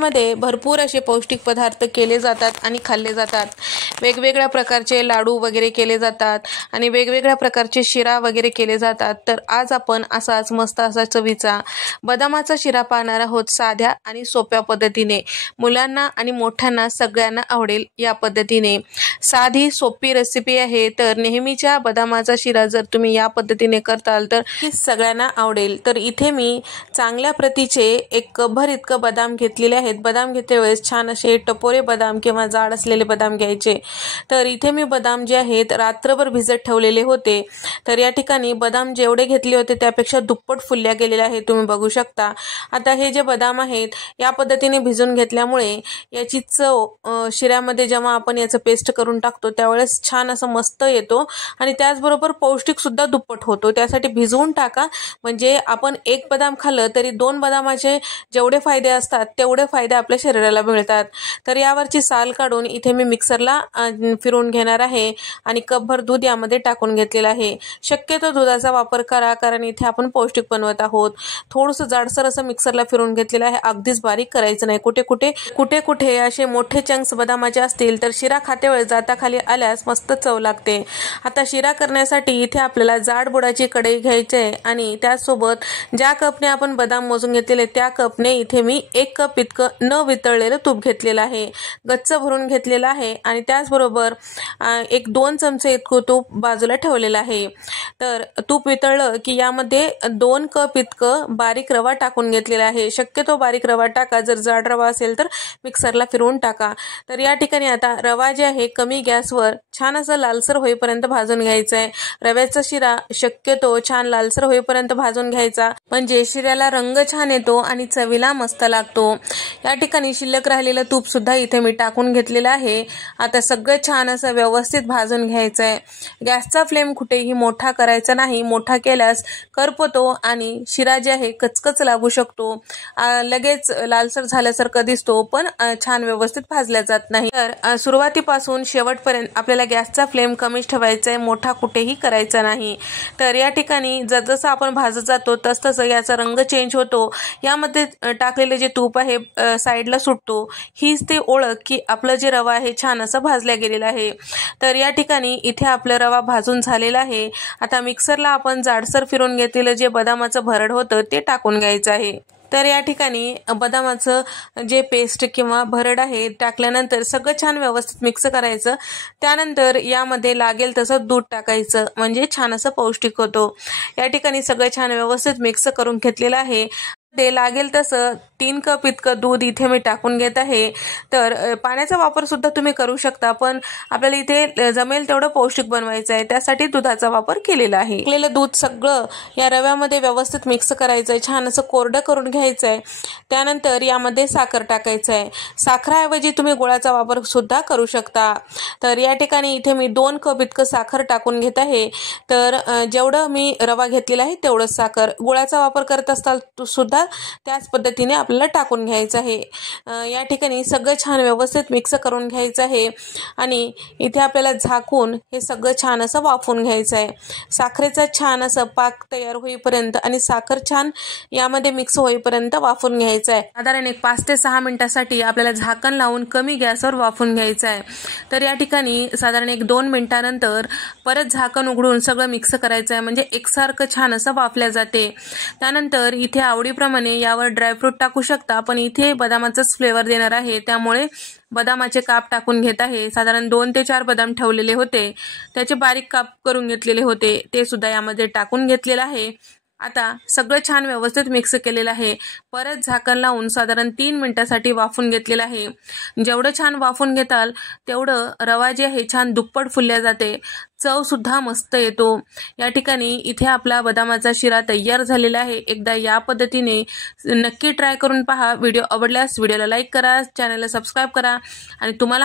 मध्ये भरपूर असे पौष्टिक पदार्थ केले जातात आणि खाल्ले जातात। वेगवेगळ्या प्रकारचे लाडू वगैरे केले जातात आणि वेगवेगळ्या प्रकारचे शिरा वगैरे केले जातात। तर आज आपण असाच मस्त असा चवीचा बदामाचा शिरा पाहणार आहोत, साध्या आणि सोप्या पद्धतीने। मुलांना आणि मोठ्यांना सगळ्यांना आवडेल या पद्धतीने। साधी सोपी रेसिपी आहे। तर नेहमीच्या बदामाचा शिरा जर तुम्ही या पद्धतीने करताल तर सगळ्यांना आवडेल। तर इथे मी चांगल्या प्रतीचे एक कपभर इतकं बदाम घेतलेले आहेत। बदाम घेते वेळेस छान असे टपोरे बदाम किंवा जाड असलेले बदाम घ्यायचे। तर इथे मी बदाम जे आहेत रात्रभर भिजत ठेवलेले होते। तर या ठिकाणी बदाम जेवढे घेतले होते त्यापेक्षा दुप्पट फुलल्या गेलेले आहे, तुम्ही बघू शकता। आता हे जे बदाम आहेत या पद्धतीने भिजून घेतल्यामुळे याची चव शिऱ्यामध्ये जेव्हा आपण याचं पेस्ट करून टाकतो त्यावेळेस छान असं मस्त येतो आणि त्याचबरोबर पौष्टिक सुद्धा दुप्पट होतो। त्यासाठी भिजवून टाका, म्हणजे आपण एक बदाम खाल्लं तरी 2 बदामाचे जेवढे फायदे असतात तेवढे फायदे आपल्या शरीराला मिळतात। तर यावरची साल काढून इथे मी मिक्सरला फिरवून घेणार आहे आणि कपभर दूध यामध्ये टाकून घेतलेलं आहे। शक्यतो दुधाचा वापर करा, कारण इथे आपण पौष्टिक बनवत आहोत। थोडंसं जाडसर असं मिक्सरला फिरवून घेतलेलं आहे, अगदीच बारीक करायचं नाही। कुठे कुठे असे मोठे चंक्स बदामाचे असतील तर शिरा खाते वेळेस जाता खाली आल्यास मस्त चव लागते। आता शिरा करण्यासाठी इथे आपल्याला जाड बुडाची कढई घ्यायची आहे आणि त्यासोबत ज्या कपने आपण बदाम मोजून घेतलेले त्या कपने इथे मी 1 कप इतकं न वितळलेलं तूप घेतलेलं आहे, गच्च भरून घेतलेलं आहे आणि त्याचबरोबर 1-2 चमचे इतकं तूप बाजूला ठेवलेलं आहे। तर तूप वितळलं की यामध्ये 2 कप इतकं बारीक रवा टाकून घेतलेला आहे। शक्यतो बारीक रवा टाका, जर जाड रवा असेल तर मिक्सरला फिरवून टाका। तर या ठिकाणी आता रवा जे आहे कमी गॅसवर छान असं लालसर होईपर्यंत भाजून घ्यायचा आहे। रव्याचा शिरा शक्यतो छान लालसर होईपर्यंत भाजून घ्यायचा, म्हणजे शिऱ्याला रंग छान येतो आणि चवीला मस्त लागतो। या ठिकाणी शिल्लक राहिलेलं तूप सुद्धा इथे मी टाकून घेतलेलं आहे। आता सगळं छान असं व्यवस्थित भाजून घ्यायचं आहे। गॅसचा फ्लेम कुठेही मोठा करायचा नाही, मोठा केल्यास करपतो आणि शिरा जे आहे कचकच लागू शकतो, लगेच लालसर झाल्यासारखं दिसतो, पण छान व्यवस्थित भाजल्या जात नाही। तर सुरुवातीपासून शेवटपर्यंत आपल्याला गॅसचा फ्लेम कमीच ठेवायचा आहे, मोठा कुठेही करायचा नाही। तर या ठिकाणी जसजसं आपण भाजत जातो तसतसं याचा रंग चेंज होतो, यामध्ये टाकलेले जे तूप आहे साईडला सुटतो। हीच ती ओळख की आपलं जे रवा आहे छान असं भाजल्या गेलेला आहे। तर या ठिकाणी इथे आपलं रवा भाजून झालेला आहे। आता मिक्सरला आपण जाडसर फिरून घेतलेलं जे बदामाचं भरड होतं ते टाकून घ्यायचं आहे। तर या ठिकाणी बदामाचं जे पेस्ट किंवा भरड आहे टाकल्यानंतर सगळं छान व्यवस्थित मिक्स करायचं। त्यानंतर यामध्ये लागेल तसं दूध टाकायचं, म्हणजे छान असं पौष्टिक होतो। या ठिकाणी सगळं छान व्यवस्थित मिक्स करून घेतलेलं आहे। ते लागेल तसं 3 कप इतकं दूध इथे मी टाकून घेत आहे। तर पाण्याचा वापर सुद्धा तुम्ही करू शकता, पण आपल्याला इथे जमेल तेवढं पौष्टिक बनवायचं आहे त्यासाठी दुधाचा वापर केलेला आहे। टाकलेलं दूध सगळं या रव्यामध्ये व्यवस्थित मिक्स करायचं आहे, छान असं कोरडं करून घ्यायचं आहे। त्यानंतर यामध्ये साखर टाकायचं आहे। साखरेऐवजी तुम्ही गुळाचा वापर सुद्धा करू शकता। तर या ठिकाणी इथे मी 2 कप इतकं साखर टाकून घेत आहे। तर जेवढं मी रवा घेतलेला आहे तेवढंच साखर, गुळाचा वापर करत असताल सुद्धा त्याच पद्धतीने आपल्याला टाकून घ्यायचं आहे। या ठिकाणी सगळं छान व्यवस्थित मिक्स करून घ्यायचं आहे आणि इथे आपल्याला झाकून हे सगळं छान असं वाफवून घ्यायचं आहे। साखरेचा छान असं पाक तयार होईपर्यंत आणि साखर छान यामध्ये मिक्स होईपर्यंत वाफवून घ्यायचं आहे। साधारण 5 ते 6 मिनिटांसाठी आपल्याला झाकण लावून कमी गॅसवर वाफवून घ्यायचं आहे। तर या ठिकाणी साधारण 1-2 मिनिटांनंतर परत झाकण उघडून सगळं मिक्स करायचं आहे, म्हणजे एकसारखं छान असं वाफल्या जाते। त्यानंतर इथे आवडीप्रमाणे यावर ड्रायफ्रूट टाकू शकता, पण इथे बदामाचाच फ्लेवर देणार आहे त्यामुळे बदामाचे काप टाकून घेत आहे। साधारण 2 ते 4 बदाम ठेवलेले होते, त्याचे बारीक काप करून घेतलेले होते, ते सुद्धा यामध्ये टाकून घेतलेलं आहे। आता सगळं छान व्यवस्थित मिक्स केलेलं आहे। परत झाकण लावून साधारण 3 मिनिटांसाठी वाफवून घेतलेलं आहे। जेवढं छान वाफवून घेताल तेवढं रवा जे आहे छान दुप्पट फुलल्या जाते, चव सुद्धा मस्त येतो। या ठिकाणी इथे आपला बदामाचा शिरा तयार झालेला आहे। एकदा या पद्धतीने नक्की ट्राय करून पहा। व्हिडिओ आवडल्यास व्हिडिओला लाईक करा, चॅनलला सबस्क्राईब करा आणि तुम्हाला